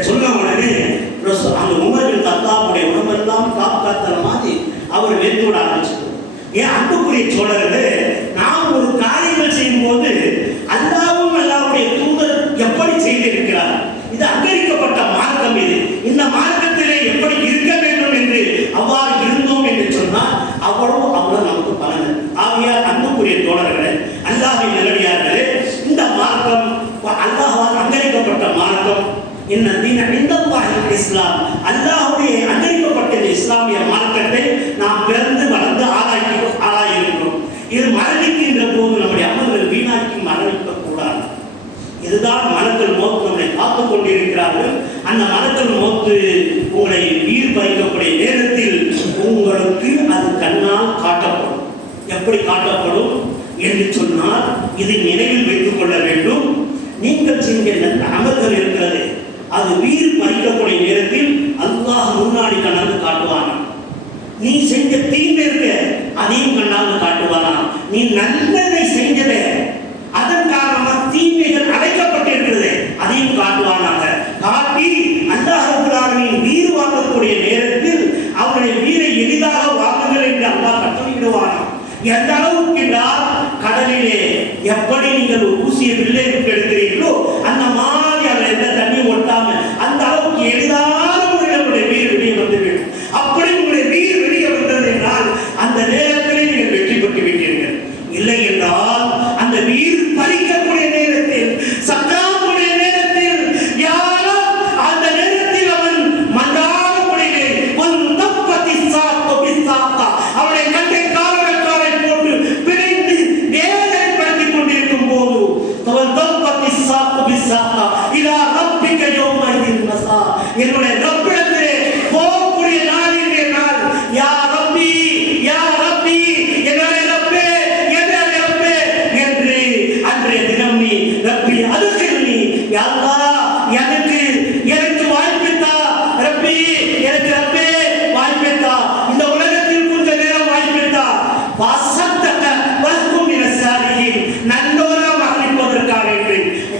சொன்ன உடனே ரசூ- அந்த உமரின் கத்தாவுடைய உடம்பெல்லாம் காப்பாத்தன மாதிரி அவர் வெந்து விட ஆரம்பிச்சு ஏன் அன்புக்குரிய சோழர்கள் நாம் ஒரு காரியங்கள் செய்யும் போது அல்லாவும் அல்லாவுடைய தூதர் எப்படி செய்திருக்கிறார்? இது அங்கீகரிக்கப்பட்ட மார்க்கம் இது. இந்த மார்க்கம் எப்படி இருக்க வேண்டும் என்று அவ்வாறு இருந்தோம் என்று சொன்னால் அவ்வளவு அவ்வளவு நமக்கு பலன் ஆகையால் அன்புக்குரிய தோழர்களே அல்லாஹின் நிலடியார்களே இந்த மார்க்கம் அல்லாஹால் அங்கீகரிக்கப்பட்ட மார்க்கம் என்ன தீன இந்தல்லாஹில் இஸ்லாம். அல்லாஹுடைய அங்கீகரிக்கப்பட்ட இஸ்லாமிய மார்க்கத்தை நாம் பிறந்து வளர்ந்து ஆராய்ச்சி ஆராயிருக்கிறோம். இது மரணிக்கின்ற போது நம்முடைய அமல்கள் வீணாக்கி மரணிக்க கூடாது இதுதான் மனத்தில் மோத்து நம்மளை காத்துக் கொண்டிருக்கிறார்கள். அந்த மனத்தில் மோத்து உங்களை உயிர் பறிக்கக்கூடிய நேரத்தில் உங்களுக்கு அது கண்ணால் காட்டப்படும். எப்படி காட்டப்படும்? என்று சொன்னால் இதை நினைவில் வைத்துக் கொள்ள வேண்டும். நீங்கள் செஞ்ச அமர்கள் அமல்கள் இருக்கிறது அது உயிர் பறிக்கக்கூடிய நேரத்தில் அல்லாஹ் முன்னாடி கண்ணாந்து காட்டுவானா. நீ செஞ்ச தீங்கு இருக்க அதையும் கண்ணாந்து காட்டுவானா நீ நல்லதை செஞ்சதை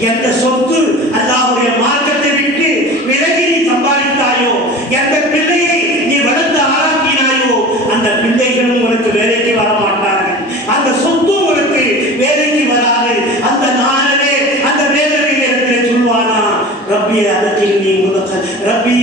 எந்த சொத்து அல்லாவுடைய மார்க்கத்தை விட்டு விலகி நீ சம்பாதித்தாயோ எந்த பிள்ளையை நீ வளர்த்து ஆளாக்கினாயோ அந்த பிள்ளைகளும் உனக்கு வேலைக்கு வர மாட்டார்கள் அந்த சொத்து உனக்கு வேலைக்கு வராது. அந்த நாளிலே அந்த வேதனையில் இடத்துல சொல்வானா ரப்பி அதற்கு முதல் ரப்பி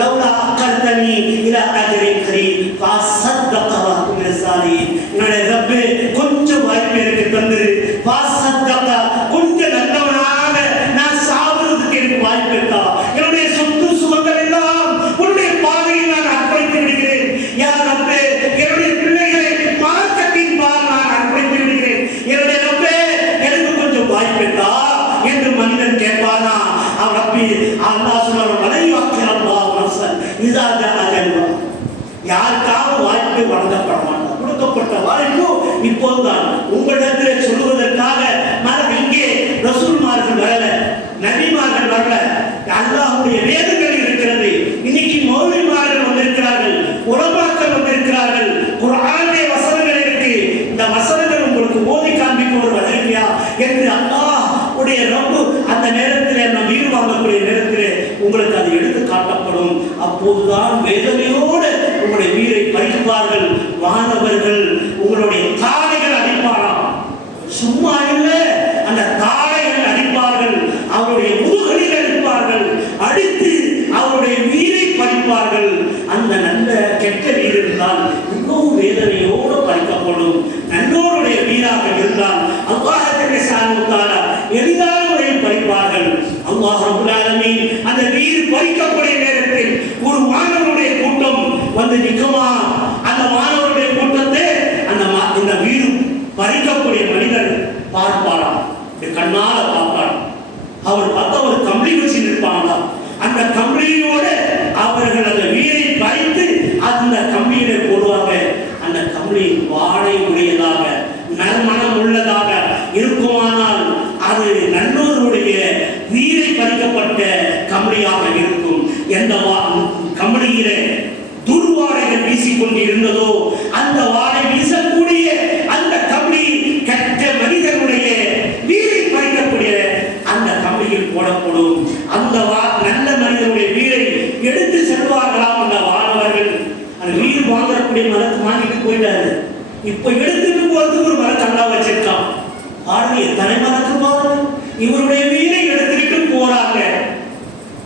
லவ்லா அக்கர்த்தனி இலா அஜரின் கரி பாசத்தக்கவா குமிரசாலி என்னுடைய ரப்பு கொஞ்சம் வாய்ப்பு எனக்கு தந்துரு. பாசத்தக்கா கொஞ்சம் நல்லவனாக நான் சாவறதுக்கு எனக்கு வாய்ப்பு இருக்கா என்னுடைய சொத்து சுகங்கள் எல்லாம் உன்னுடைய பாதையில் நான் அர்ப்பணித்து விடுகிறேன் யார் ரப்பே என்னுடைய பிள்ளைகளை மார்க்கத்தின் பால் நான் அர்ப்பணித்து விடுகிறேன் என்னுடைய ரப்பே எனக்கு கொஞ்சம் வாய்ப்பு இருக்கா என்று மனிதன் கேட்பானா அவன் ரப்பி அல்லாஹ் சொன்னார் வலை வாக்கிறல்லா மனசன் இதாக அகல்வா யாருக்காவது வாய்ப்பு வழங்கப்பட மாட்டார் கொடுக்கப்பட்ட வாய்ப்பு இப்போதுதான் உங்களிடத்தில் சொல்லுவதற்காக மரம் இங்கே ரசூல்மார்கள் வரல நபிமார்கள் வரல. அல்லாஹுடைய வேதங்கள் இருக்கிறது. இன்னைக்கு மௌலிமார்கள் வந்திருக்கிறார்கள் உலமாக்கள் வந்திருக்கிறார்கள். குர்ஆனுடைய வசனங்கள் இருக்கு. இந்த வசனங்கள் உங்களுக்கு ஓதி காண்பிக்க ஒரு வசதியா? என்று அல்லாஹ் உடைய ரப்பு அந்த நேரத்தில் நம்ம வீடு வாங்கக்கூடிய நேரத்தில் உங்களுக்கு அது எடுத்து காட்டப்படும். அப்போதுதான் வேதனையோடு உங்களுடைய வீரை பறிப்பார்கள் வானம் உங்களுடைய தாடைகள் அடிப்பாராம் சும்மா இல்லை அந்த தாடைகள் அடிப்பார்கள் அவருடைய முதுகலில் அடிப்பார்கள் அடித்து அவருடைய வீரை பறிப்பார்கள் அந்த நல்ல கெட்ட வீடு இருந்தால் மிகவும் வேதனையோடு பறிக்கப்படும் நல்லோருடைய வீராக இருந்தால் அல்லாஹத்தினை சார்ந்தால எளிதான முறையில் பறிப்பார்கள் அல்லாஹ் ரபுல் ஆலமீன் அந்த வீர் பறிக்கக்கூடிய நேரத்தில் ஒரு மாணவருடைய கூட்டம் வந்து நிற்குமா அந்த மாணவருடைய கூட்டத்தை அந்த இந்த வீடு பறிக்கக்கூடிய மனிதன் பார்ப்பாராம். இது கண்ணால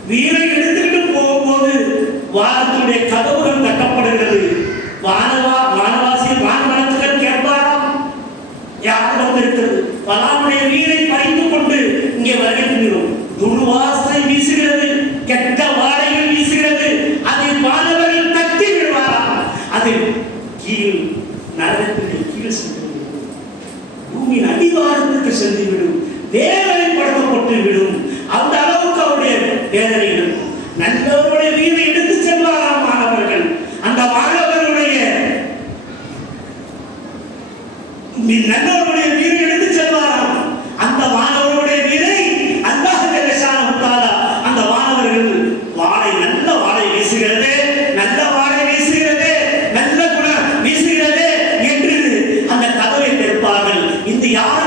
வீரை நீ நல்லவருடைய வீடு எடுத்து செல்வாராம். அந்த மாணவருடைய வீடை அல்லாஹ் ஜல்லஷானஹு தஆலா அந்த மாணவர்கள் வாழை நல்ல வாழை வீசுகிறது நல்ல வாழை வீசுகிறது நல்ல குணம் வீசுகிறது என்று அந்த கதவை திறப்பார்கள். இந்த யாருடைய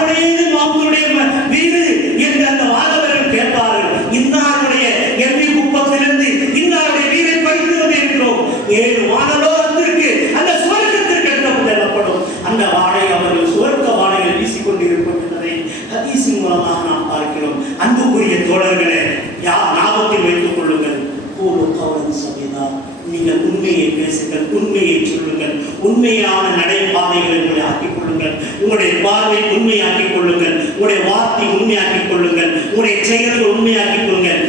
அன்புக்குரிய தோழர்களே யா ஞாபகத்தில் வைத்துக் கொள்ளுங்கள். கூறு கவனம் சமீதா நீங்கள் உண்மையை பேசுங்கள் உண்மையை சொல்லுங்கள் உண்மையான நடைபாதைகளை உங்களை ஆக்கிக் கொள்ளுங்கள் உங்களுடைய பார்வை உண்மையாக்கிக் கொள்ளுங்கள் உங்களுடைய வார்த்தை உண்மையாக்கிக் கொள்ளுங்கள் உங்களுடைய செயல்கள் உண்மையாக்கிக் கொள்ளுங்கள்.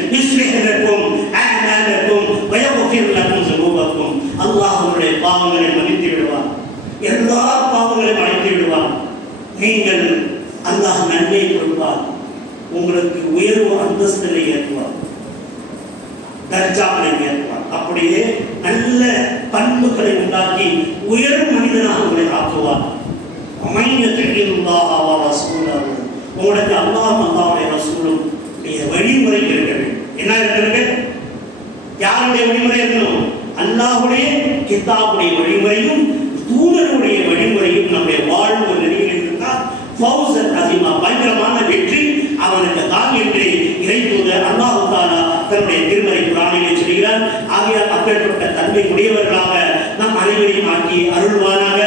உங்களுக்கு உயர்வு அந்தஸ்தினை ஏற்றுவார். தர்ஜாக்களை ஏற்றுவார். அப்படியே நல்ல பண்புகளை உண்டாக்கி உயர் மனிதனாக உங்களை ஆக்குவார் அமையத்தில்லாஹ் ரசூலாக உங்களுக்கு அல்லாஹ் அல்லாவுடைய ரசூலும் வழிமுறை இருக்க வேண்டும். என்ன இருக்கிறது யாருடைய வழிமுறை இருக்கணும்? அல்லாஹுடைய கித்தாவுடைய வழிமுறையும் தூதருடைய வழிமுறையும் திருமறை சொல்கிறார் ஆகையால் அப்பேற்பட்ட தன்மை உடையவர்களாக நாம் அனைவரையும் ஆக்கி அருள்வானாக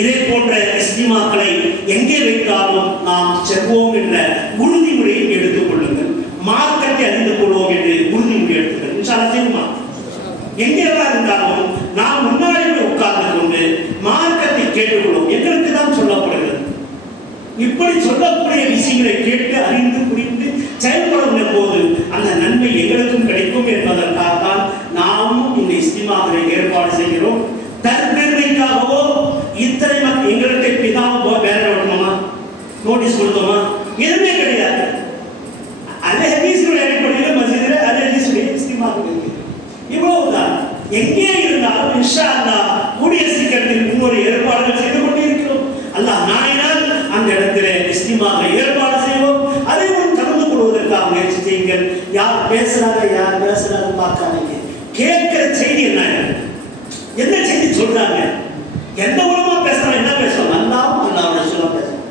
இதே போன்ற இஸ்லிமாக்களை எங்கே வைத்தாலும் நாம் செல்வோம் என்ற உறுதிமொழியை எடுத்துக் கொள்ளுங்கள். மார்க்கத்தை அறிந்து கொள்வோம் என்று உறுதிமொழி எடுத்துக்கள் இன்ஷா செய்யுமா எங்கெல்லாம் இருந்தாலும் நாம் முன்னாடி உட்கார்ந்து கொண்டு மார்க்கத்தை கேட்டுக்கொள்வோம். எங்களுக்கு தான் சொல்லப்படுகிறது. இப்படி சொல்லக்கூடிய விஷயங்களை கேட்டு அறிந்து புரிந்து செயல்படுகிற போது அந்த நன்மை எங்களுக்கும் எங்கே இருந்தாலும் இன்ஷா அல்லா கூடிய சீக்கிரத்தில் ஒவ்வொரு ஏற்பாடுகள் செய்து கொண்டிருக்கிறோம். அல்லாஹ் நாயினால் அந்த இடத்துல இஸ்திமாக ஏற்பாடு செய்வோம். அதை கலந்து கொள்வதற்காக முயற்சி செய்யுங்கள். யார் பேசுறாங்க யார் பேசுறாங்க பார்க்காதீங்க. கேட்க செய்தி என்ன என்ன செய்தி சொல்றாங்க எந்த மூலமா பேசுறாங்க என்ன பேசுறோம் அல்லாவும் அல்லாவோட சொல்ல பேசுறோம்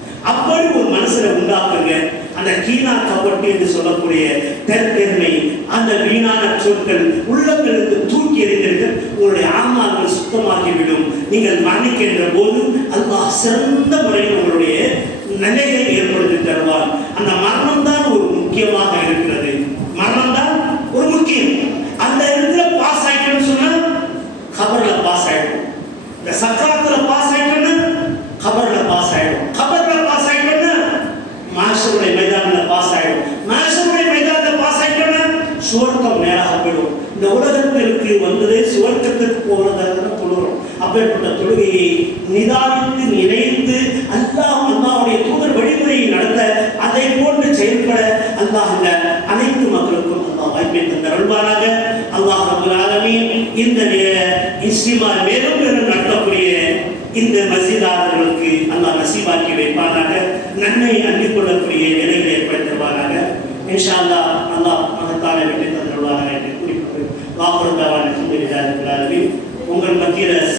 அப்படி ஒரு மனசுல உண்டாக்குங்க. அந்த கீழா கவட்டு என்று சொல்லக்கூடிய தற்பெருமை அந்த வீணான சொற்கள் உள்ளங்களுக்கு தூக்கி எறிந்தீர்கள் உங்களுடைய ஆன்மாக்கள் சுத்தமாகிவிடும். நீங்கள் மன்னிக்கின்ற போது அல்லாஹ் சிறந்த முறையில் உங்களுடைய நிலைகள் சுவர்க்கம் மேலாக போயிடும். இந்த உலகத்திற்கு வந்ததே சுவர்க்கத்திற்கு போனதாக தொழுகிறோம். அப்பேற்பட்ட தொழுகையை நிதானித்து நினைத்து அல்லாஹ் அல்லாவுடைய தூதர் வழிமுறையை நடத்த அதை போன்று செயல்பட அல்லாஹ் அனைத்து மக்களுக்கும் அல்லாஹ் வாய்ப்பை தந்தருள்வாராக அல்லாஹ் ரபுல் ஆலமீன் இந்த இஸ்லிமா மேலும் மேலும் நடத்தக்கூடிய இந்த மசீதாரர்களுக்கு அல்லாஹ் நசீபாக்கி வைப்பானாக. நன்மை அள்ளிக் கொள்ளக்கூடிய நிலைகளை ஏற்படுத்துவாராக இன்ஷா அல்லா அல்லாஹ் மகத்தான வெற்றி தந்துள்ளாராக என்று கூறிக்கொண்டு வாக்குறுதாவான உங்கள் மத்தியில்